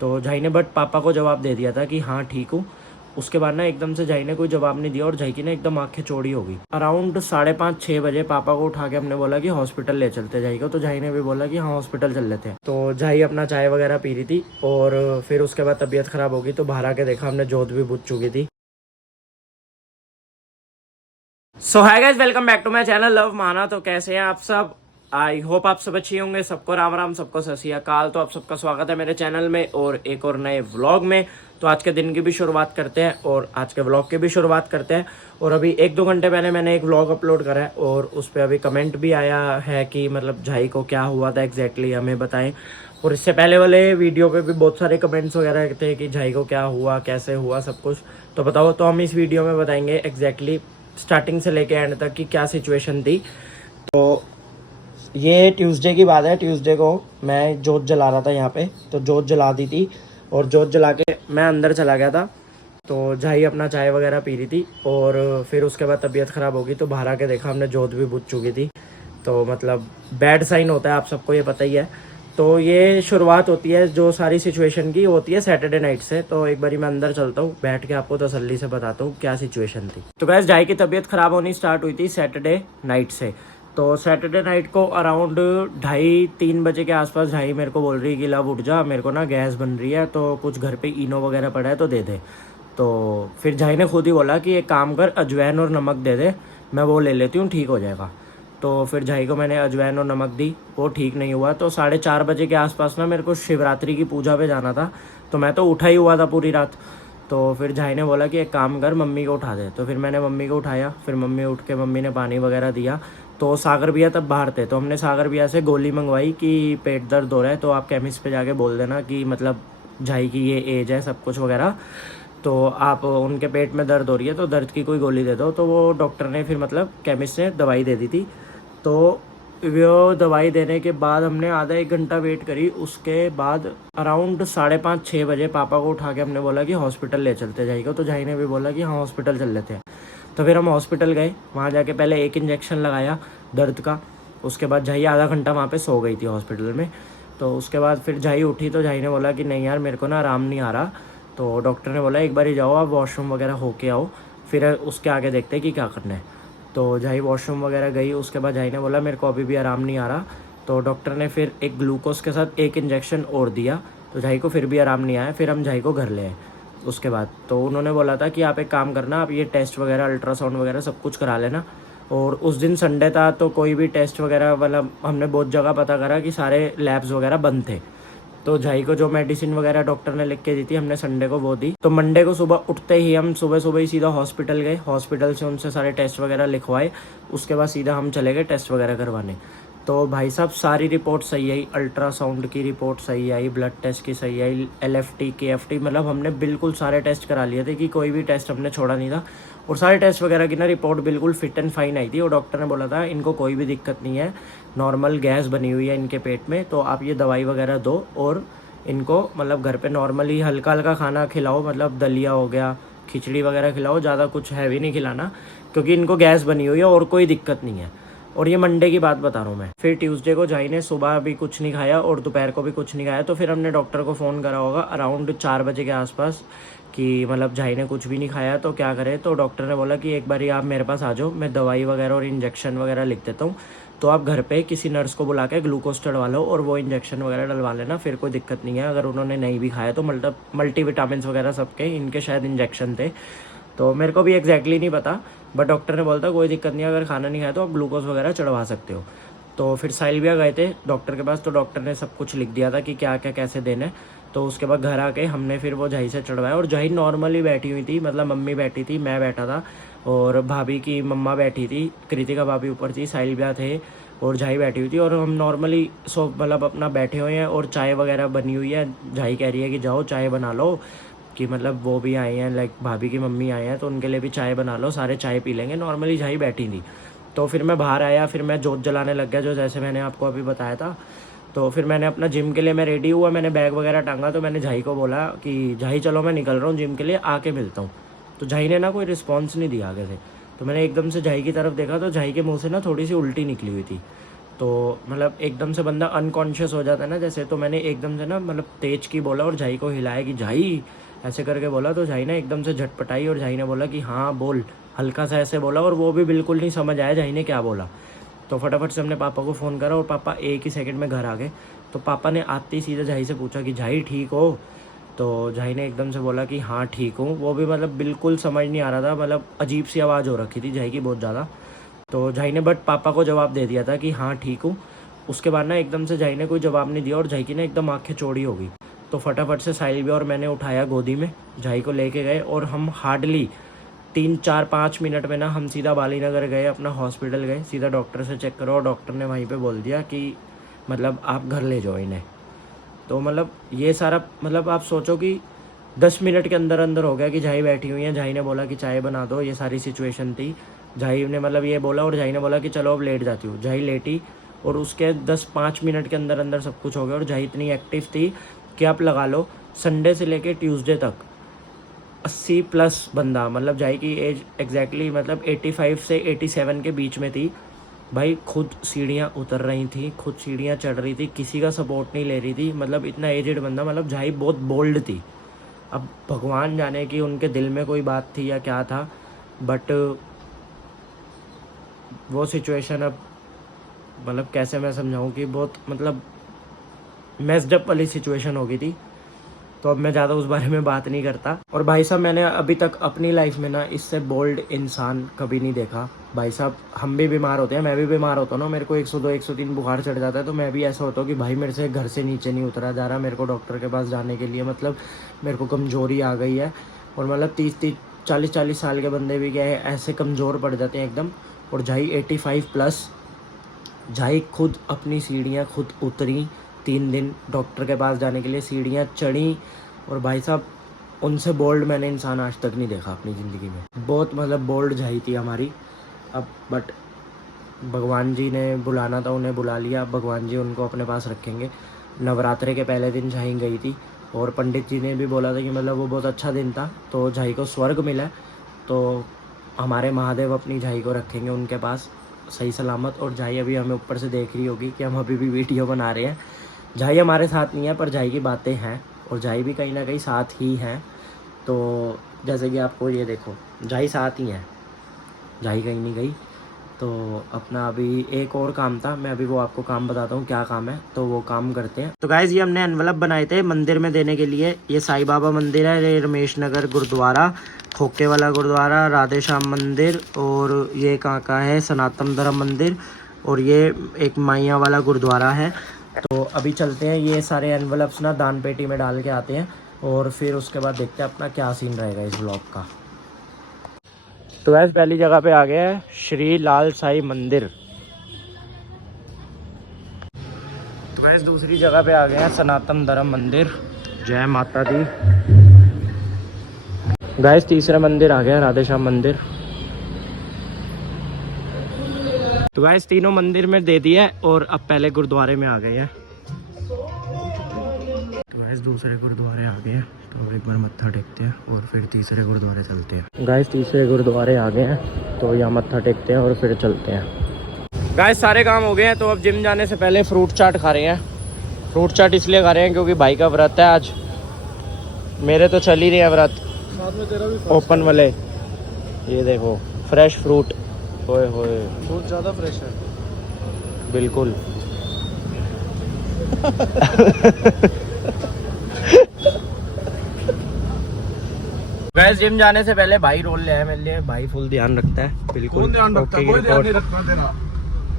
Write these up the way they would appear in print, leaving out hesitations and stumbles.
तो झाई ने बट पापा को जवाब दे दिया था कि हाँ ठीक हूँ। उसके बाद ना एकदम से झाई ने कोई जवाब नहीं दिया और झाई की ना एकदम आंखें चौड़ी हो गई। अराउंड 5:30-6 बजे पापा को उठा के हमने बोला कि हॉस्पिटल ले चलते झाई को। तो झाई ने भी बोला कि हाँ हॉस्पिटल चल लेते हैं। तो झाई अपना चाय वगैरह पी रही थी और फिर उसके बाद तबीयत खराब हो गई। तो बाहर आके देखा हमने जोत भी बुझ चुकी थी। So hi guys, welcome back to my channel love माना। तो कैसे हैं आप सब? आई होप आप सब अच्छी होंगे। सबको राम राम, सबको सत श्री अकाल। तो आप सबका स्वागत है मेरे चैनल में और एक और नए व्लॉग में। तो आज के दिन की भी शुरुआत करते हैं और आज के व्लॉग की भी शुरुआत करते हैं। और अभी 1-2 घंटे पहले मैंने एक व्लॉग अपलोड करा है और उस पर अभी कमेंट भी आया है कि मतलब झाई को क्या हुआ था एग्जैक्टली हमें बताएं। और इससे पहले वाले वीडियो पे भी बहुत सारे कमेंट्स वगैरह थे कि झाई को क्या हुआ, कैसे हुआ, सब कुछ तो बताओ। तो हम इस वीडियो में बताएंगे एग्जैक्टली स्टार्टिंग से लेके एंड तक की क्या सिचुएशन थी। तो ये ट्यूसडे की बात है। ट्यूसडे को मैं जोत जला रहा था यहाँ पे, तो जोत जला दी थी और जोत जला के मैं अंदर चला गया था। तो झाई अपना चाय वगैरह पी रही थी और फिर उसके बाद तबीयत ख़राब हो गई। तो बाहर आके देखा हमने जोत भी बुझ चुकी थी। तो मतलब बैड साइन होता है, आप सबको ये पता ही है। तो ये शुरुआत होती है जो सारी सिचुएशन की होती है सैटरडे नाइट से। तो एक बारी मैं अंदर चलता हूँ, बैठ के आपको तसल्ली से बताता हूँ क्या सिचुएशन थी। तो गाइस, झाई की तबीयत ख़राब होनी स्टार्ट हुई थी सैटरडे नाइट से। तो सैटरडे नाइट को अराउंड 2:30-3 बजे के आसपास झाई मेरे को बोल रही है कि लव उठ जा, मेरे को ना गैस बन रही है, तो कुछ घर पे इनो वगैरह पड़ा है तो दे दे। तो फिर झाई ने खुद ही बोला कि एक काम कर, अजवाइन और नमक दे दे, मैं वो ले लेती हूँ, ठीक हो जाएगा। तो फिर झाई को मैंने अजवाइन और नमक दी, वो ठीक नहीं हुआ। तो 4:30 बजे के आसपास ना मेरे को शिवरात्रि की पूजा पे जाना था। तो मैं तो उठा ही हुआ था पूरी रात। तो फिर झाई ने बोला कि एक काम कर, मम्मी को उठा दे। तो फिर मैंने मम्मी को उठाया। फिर मम्मी उठ के मम्मी ने पानी वगैरह दिया। तो सागर भैया तब बाहर थे। तो हमने सागर भैया से गोली मंगवाई कि पेट दर्द हो रहा है, तो आप केमिस्ट पे जाके बोल देना कि मतलब झाई की ये एज है, सब कुछ वगैरह, तो आप उनके पेट में दर्द हो रही है तो दर्द की कोई गोली दे दो। तो वो डॉक्टर ने फिर मतलब केमिस्ट ने दवाई दे दी थी। तो वो दवाई देने के बाद हमने आधा 1 घंटा वेट करी। उसके बाद अराउंड 5:30-6 बजे पापा को उठा के हमने बोला कि हॉस्पिटल ले चलते झाई को। तो झाई ने भी बोला कि हाँ हॉस्पिटल चल लेते हैं। तो फिर हम हॉस्पिटल गए। वहाँ जाके पहले एक इंजेक्शन लगाया दर्द का। उसके बाद झाई आधा घंटा वहाँ पे सो गई थी हॉस्पिटल में। तो उसके बाद फिर झाई उठी तो झाई ने बोला कि नहीं यार, मेरे को ना आराम नहीं आ रहा। तो डॉक्टर ने बोला एक बार ही जाओ आप वॉशरूम वगैरह होके आओ, फिर उसके आगे देखते हैं कि क्या करना है। तो झाई वॉशरूम वगैरह गई। उसके बाद झाई ने बोला मेरे को अभी भी आराम नहीं आ रहा। तो डॉक्टर ने फिर एक ग्लूकोज के साथ एक इंजेक्शन और दिया। तो झाई को फिर भी आराम नहीं आया। फिर हम झाई को घर ले आए। उसके बाद तो उन्होंने बोला था कि आप एक काम करना, आप ये टेस्ट वगैरह अल्ट्रासाउंड वगैरह सब कुछ करा लेना। और उस दिन संडे था तो कोई भी टेस्ट वगैरह वाला हमने बहुत जगह पता करा कि सारे लैब्स वगैरह बंद थे। तो झाई को जो मेडिसिन वगैरह डॉक्टर ने लिख के दी थी हमने संडे को वो दी। तो मंडे को सुबह उठते ही हम सुबह सुबह ही सीधा हॉस्पिटल गए। हॉस्पिटल से उनसे सारे टेस्ट वगैरह लिखवाए। उसके बाद सीधा हम चले गए टेस्ट वगैरह करवाने। तो भाई साहब सारी रिपोर्ट सही आई। अल्ट्रासाउंड की रिपोर्ट सही आई, ब्लड टेस्ट की सही आई, LFT KFT, मतलब हमने बिल्कुल सारे टेस्ट करा लिए थे कि कोई भी टेस्ट हमने छोड़ा नहीं था। और सारे टेस्ट वगैरह की ना रिपोर्ट बिल्कुल फिट एंड फाइन आई थी। और डॉक्टर ने बोला था इनको कोई भी दिक्कत नहीं है, नॉर्मल गैस बनी हुई है इनके पेट में, तो आप ये दवाई वगैरह दो और इनको मतलब घर पे नॉर्मली हल्का हल्का खाना खिलाओ, मतलब दलिया हो गया, खिचड़ी वगैरह खिलाओ, ज़्यादा कुछ हैवी नहीं खिलाना क्योंकि इनको गैस बनी हुई है और कोई दिक्कत नहीं है। और ये मंडे की बात बता रहा हूँ मैं। फिर ट्यूसडे को झाई ने सुबह भी कुछ नहीं खाया और दोपहर को भी कुछ नहीं खाया। तो फिर हमने डॉक्टर को फ़ोन करा होगा अराउंड 4 बजे के आसपास कि मतलब झाई ने कुछ भी नहीं खाया तो क्या करें। तो डॉक्टर ने बोला कि एक बारी आप मेरे पास आ जाओ, मैं दवाई वगैरह और इंजेक्शन वगैरह लिख देता हूँ, तो आप घर पे किसी नर्स को बुला के ग्लूकोज चढ़वा लो और वो इंजेक्शन वगैरह डलवा लेना, फिर कोई दिक्कत नहीं है। अगर उन्होंने नहीं भी खाया तो मल्टीविटामिन वगैरह सबके इनके शायद इंजेक्शन थे। तो मेरे को भी एग्जैक्टली नहीं पता, बट डॉक्टर ने बोला था कोई दिक्कत नहीं है, अगर खाना नहीं खाया तो आप ग्लूकोज वगैरह चढ़वा सकते हो। तो फिर साहिल भैया गए थे डॉक्टर के पास। तो डॉक्टर ने सब कुछ लिख दिया था कि क्या क्या कैसे देना है। तो उसके बाद घर आके हमने फिर वो झाई से चढ़वाया। और झाई नॉर्मली बैठी हुई थी, मतलब मम्मी बैठी थी, मैं बैठा था और भाभी की मम्मा बैठी थी, कृतिका भाभी ऊपर थी, साहिल भैया थे और झाई बैठी हुई थी। और हम नॉर्मली मतलब अपना बैठे हुए हैं और चाय वगैरह बनी हुई है। झाई कह रही है कि जाओ चाय बना लो, कि मतलब वो भी आए हैं, लाइक भाभी की मम्मी आए हैं तो उनके लिए भी चाय बना लो, सारे चाय पी लेंगे। नॉर्मली झाई बैठी थी। तो फिर मैं बाहर आया, फिर मैं जोत जलाने लग गया जो जैसे मैंने आपको अभी बताया था। तो फिर मैंने अपना जिम के लिए मैं रेडी हुआ, मैंने बैग वगैरह टांगा। तो मैंने झाई को बोला कि झाई चलो मैं निकल रहा हूँ जिम के लिए, आके मिलता हूँ। तो झाई ने ना कोई रिस्पॉन्स नहीं दिया आगे से। तो मैंने एकदम से झाई की तरफ देखा तो झाई के मुँह से ना थोड़ी सी उल्टी निकली हुई थी। तो मतलब एकदम से बंदा अनकॉन्शियस हो जाता है ना जैसे, तो मैंने एकदम से ना मतलब तेज की बोला और झाई को हिलाया कि झाई ऐसे करके बोला, तो झाई ने एकदम से झटपटाई और झाई ने बोला कि हाँ बोल, हल्का सा ऐसे बोला और वो भी बिल्कुल नहीं समझ आया झाई ने क्या बोला। तो फटाफट से हमने पापा को फ़ोन करा और पापा एक ही सेकंड में घर आ गए। तो पापा ने आते ही सीधे झाई से पूछा कि झाई ठीक हो? तो झाई ने एकदम से बोला कि हाँ ठीक हूँ। वो भी मतलब बिल्कुल समझ नहीं आ रहा था, मतलब अजीब सी आवाज़ हो रखी थी झाई की बहुत ज़्यादा। तो झाई ने बट पापा को जवाब दे दिया था कि हाँ ठीक हूँ। उसके बाद ना एकदम से झाई ने कोई जवाब नहीं दिया और झाई की ना एकदम आंखें चौड़ी हो गई। तो फटाफट से साहिल भी और मैंने उठाया गोदी में, झाई को लेके गए और हम हार्डली 3-4-5 मिनट में ना हम सीधा बाली नगर गए, अपना हॉस्पिटल गए, सीधा डॉक्टर से चेक करो और डॉक्टर ने वहीं पे बोल दिया कि मतलब आप घर ले जाओ इन्हें। तो मतलब ये सारा मतलब आप सोचो कि 10 मिनट के अंदर अंदर हो गया कि झाई बैठी हुई है, झाई ने बोला कि चाय बना दो, ये सारी सिचुएशन थी। झाई ने मतलब ये बोला और झाई ने बोला कि चलो अब लेट जाती हूँ। झाई लेटी और उसके 10-5 मिनट के अंदर अंदर सब कुछ हो गया। और झाई इतनी एक्टिव थी कि आप लगा लो संडे से लेके ट्यूसडे तक 80+ बंदा, मतलब झाई की एज एग्जैक्टली मतलब 85 से 87 के बीच में थी भाई, खुद सीढ़ियाँ उतर रही थी, खुद सीढ़ियाँ चढ़ रही थी, किसी का सपोर्ट नहीं ले रही थी। मतलब इतना एजेड बंदा, मतलब झाई बहुत बोल्ड थी। अब भगवान जाने कि उनके दिल में कोई बात थी या क्या था, बट वो सिचुएशन अब मतलब कैसे मैं समझाऊँ कि बहुत मतलब मेस्ड अप वाली सिचुएशन हो गई थी। तो अब मैं ज़्यादा उस बारे में बात नहीं करता। और भाई साहब मैंने अभी तक अपनी लाइफ में ना इससे बोल्ड इंसान कभी नहीं देखा। भाई साहब हम भी बीमार होते हैं, मैं भी बीमार होता हूँ ना, मेरे को 102-103 बुखार चढ़ जाता है, तो मैं भी ऐसा होता हूँ कि भाई मेरे से घर से नीचे नहीं उतरा जा रहा, मेरे को डॉक्टर के पास जाने के लिए मतलब मेरे को कमज़ोरी आ गई है। और मतलब 30-40 साल के बंदे भी क्या है ऐसे कमज़ोर पड़ जाते हैं एकदम। और झाई 85+, झाई खुद अपनी सीढ़ियाँ खुद उतरी, 3 दिन डॉक्टर के पास जाने के लिए सीढ़ियाँ चढ़ी। और भाई साहब उनसे बोल्ड मैंने इंसान आज तक नहीं देखा अपनी ज़िंदगी में। बहुत मतलब बोल्ड झाई थी हमारी। अब बट भगवान जी ने बुलाना था, उन्हें बुला लिया, भगवान जी उनको अपने पास रखेंगे। नवरात्रे के पहले दिन झाई गई थी और पंडित जी ने भी बोला था कि मतलब वो बहुत अच्छा दिन था, तो झाई को स्वर्ग मिला। तो हमारे महादेव अपनी झाई को रखेंगे उनके पास सही सलामत। और झाई अभी हमें ऊपर से देख रही होगी कि हम अभी भी वीडियो बना रहे हैं। झाई हमारे साथ नहीं है पर झाई की बातें हैं और झाई भी कहीं ना कहीं साथ ही हैं। तो जैसे कि आपको ये देखो झाई साथ ही हैं, झाई कहीं नहीं गई। तो अपना अभी एक और काम था, मैं अभी वो आपको काम बताता हूँ क्या काम है, तो वो काम करते हैं। तो गाइज ये हमने एनवलप बनाए थे मंदिर में देने के लिए। ये साईं बाबा मंदिर है, ये रमेश नगर गुरुद्वारा, खोके वाला गुरुद्वारा, राधे श्याम मंदिर, और ये कहाँ का है सनातन धर्म मंदिर, और ये एक माइया वाला गुरुद्वारा है। तो अभी चलते हैं, ये सारे एनवलप्स ना दान पेटी में डाल के आते हैं और फिर उसके बाद देखते हैं अपना क्या सीन रहेगा इस ब्लॉग का। तो वैसे पहली जगह पे आ गया है श्री लाल साई मंदिर। तो वैसे दूसरी जगह पे आ गए हैं सनातन धर्म मंदिर। जय माता दी। गाइस तीसरा मंदिर आ गया राधे श्याम मंदिर। तो गाइस तीनों मंदिर में दे दिया है और अब पहले गुरुद्वारे में आ गए हैं। तो गाइस दूसरे गुरुद्वारे आ गए हैं, तो एक बार मत्था टेकते हैं और फिर तीसरे गुरुद्वारे चलते हैं। गाइस तीसरे गुरुद्वारे आ गए हैं, तो यहाँ मत्था टेकते हैं और फिर चलते हैं। गाइस सारे काम हो गए हैं, तो अब जिम जाने से पहले फ्रूट चाट खा रहे हैं। फ्रूट चाट इसलिए खा रहे हैं क्योंकि भाई का व्रत है आज, मेरे तो चल ही रहे हैं व्रत। ओपन वाले ये देखो फ्रेश फ्रूट, ओए होए बहुत ज़्यादा फ्रेश है बिल्कुल। वैसे जिम जाने से पहले भाई रोल ले आया मेरे लिए, भाई फुल ध्यान रखता है बिल्कुल। कौन ध्यान रखता है? कोई ध्यान नहीं रखना तेरा।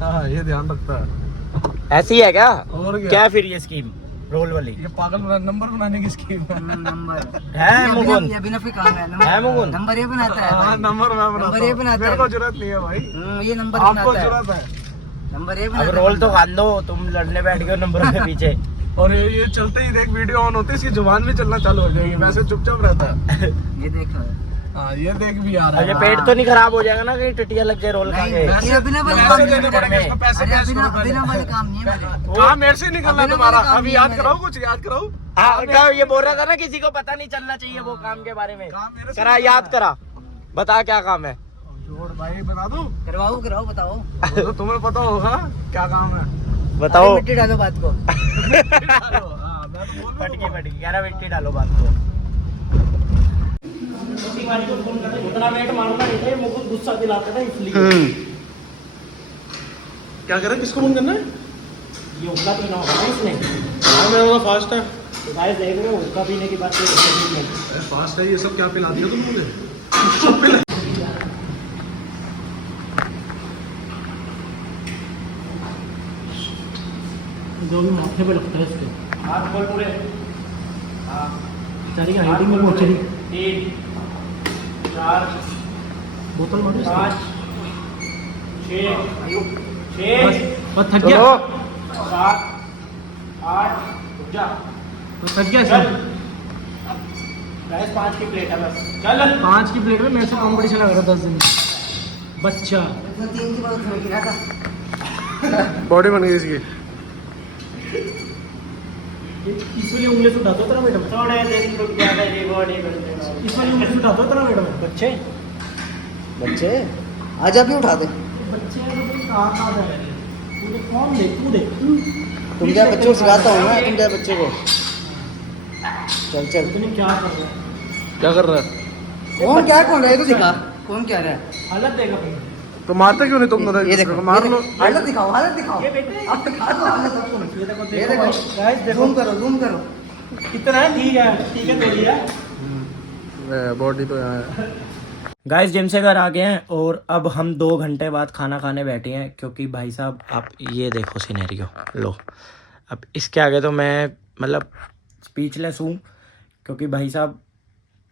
हाँ ये ध्यान रखता है। ऐसी है क्या? और क्या फिर ये स्कीम रोल वाली? ये पागल नंबर बनाने की स्कीम है। नंबर है मुकुंद, ये बिना कोई काम है है मुकुंद। नंबर ये बनाता है हाँ भाई। नंबर मैं बनाता नंबर ये हूँ। बनाता मेरे है। को जरूरत नहीं है भाई, ये नंबर आपको बनाता है। जरूरत है। नंबर ये अब बनाता रोल है। तो खान दो, तुम लड़ने बैठ गए नंबरों के पीछे। और ये चलते ही देख वीडियो ऑन होती है, इसकी जुबान भी चलना चालू हो जाएगी, वैसे चुपचाप रहता है। ये देखो हाँ ये देख भी आ रहा अरे है। पेट तो नहीं खराब हो जाएगा ना कहीं टटिया लग जाए रोल खा के? नहीं, ये बिना वाले काम पैसे नहीं देने है। पड़ेंगे इसको, पैसे अरे कैश बिना करो बिना वाले पहले। काम नहीं है मेरे। हाँ मेरे से निकलना अभी ना तुम्हारा, मेरे काम अभी नहीं याद है कराओ, कुछ याद कराओ। हाँ ये बोल रहा था ना किसी को पता नहीं चलना चाहिए वो काम के बारे में। काम मेरे से करा नहीं याद करना। करा, बता क्या काम है? जोड़ भाई बता दूं? करवाओ कराओ बताओ। तो तुम्हें पता होगा क्या काम है। बताओ। अरे मिट्टी डालो बात को। हाँ, मैं तो बोल रहा हूँ। फट गई 11 मिनट डालो बात को। को फोन कर उतना वेट मारना नहीं था, मुझको गुस्सा दिलाता था इसलिए। क्या कर रहे, किसको फोन करना है? ये हुक्का पीना होगा ना इसने। हाँ मेरा वाला फास्ट है। तो गाइस देख रहे हो हुक्का पीने की बात फास्ट है, ये सब क्या पिला दिया तुम मुझे? जो भी माथे पे लगता है इसके हाथ खोल पूरे। हाँ सारी हाइटिंग में पहुंच रही। 3 4 बोतल मारो 5 6 बस थक गया। 7 8 रुक जा तो थक गया सर। गाइस 5 की प्लेट है बस। चल 5 की प्लेट में मेरे से कंपटीशन लग रहा 10 दिन बच्चा। 3 की बोतल में गिरा था। बॉडी बन गई इसकी। इस वाली उंगली से उठा दो तेरा मैडम। थोड़े दिन रुक जा तेरी बॉडी बन जाएगी। इस वाली उंगली से उठा दो तेरा मैडम। बच्चे आज आप ही उठा दे। बच्चे कहाँ जा रहे हैं? तू देख कौन देख तू देख तुम क्या बच्चों को सिखाता हो ना, तुम क्या बच्चे को। चल चल। तूने क्या कर रहा है? क्या कर रहा है? कौन क्या कौन रहा है तो दिखा। कौन क्या रहा है? हालत देगा भाई। तो मारते क्यों नहीं तुम? ये देखो मार लो। हालत दिखाओ, हालत दिखाओ। ये बेटे अब दिखा दो हालत आपको। ये देखो ये देखो गाइस देखो जूम करो जूम करो। कितना है। ठीक है थोड़ी है। बॉडी तो यहाँ है। गाइस जिम से घर आ गए हैं और अब हम 2 घंटे बाद खाना खाने बैठे हैं क्योंकि भाई साहब आप ये देखो सिनेरियो लो। अब इसके आगे तो मैं मतलब स्पीचलेस हूँ क्योंकि भाई साहब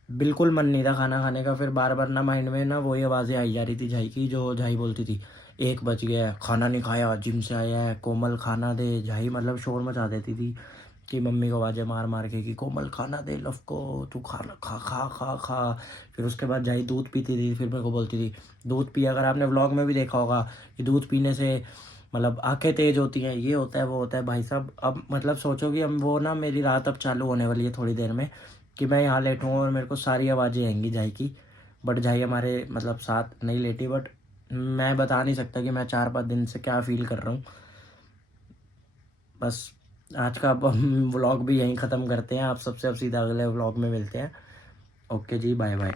बिल्कुल मन नहीं था खाना खाने का। फिर बार बार ना माइंड में ना वही आवाज़ें आई जा रही थी झाई की, जो झाई बोलती थी 1 बज गया है, खाना नहीं खाया, जिम से आया है, कोमल खाना दे। झाई मतलब शोर मचा देती थी कि मम्मी को आवाज़ें मार मार के कि कोमल खाना दे लव को, तू खाना खा खा खा खा। फिर उसके बाद झाई दूध पीती थी। फिर मेरे को बोलती थी दूध पी। अगर आपने व्लॉग में भी देखा होगा कि दूध पीने से मतलब आंखें तेज होती हैं, ये होता है वो होता है। भाई साहब अब मतलब सोचो कि हम वो ना मेरी रात अब चालू होने वाली है थोड़ी देर में कि मैं यहाँ लेटूँ और मेरे को सारी आवाज़ें आएंगी झाई की। बट झाई हमारे मतलब साथ नहीं लेटी। बट मैं बता नहीं सकता कि मैं 4-5 दिन से क्या फील कर रहा हूँ। बस आज का अब हम व्लॉग भी यहीं ख़त्म करते हैं। आप सबसे अब सीधा अगले व्लॉग में मिलते हैं। ओके जी बाय बाय।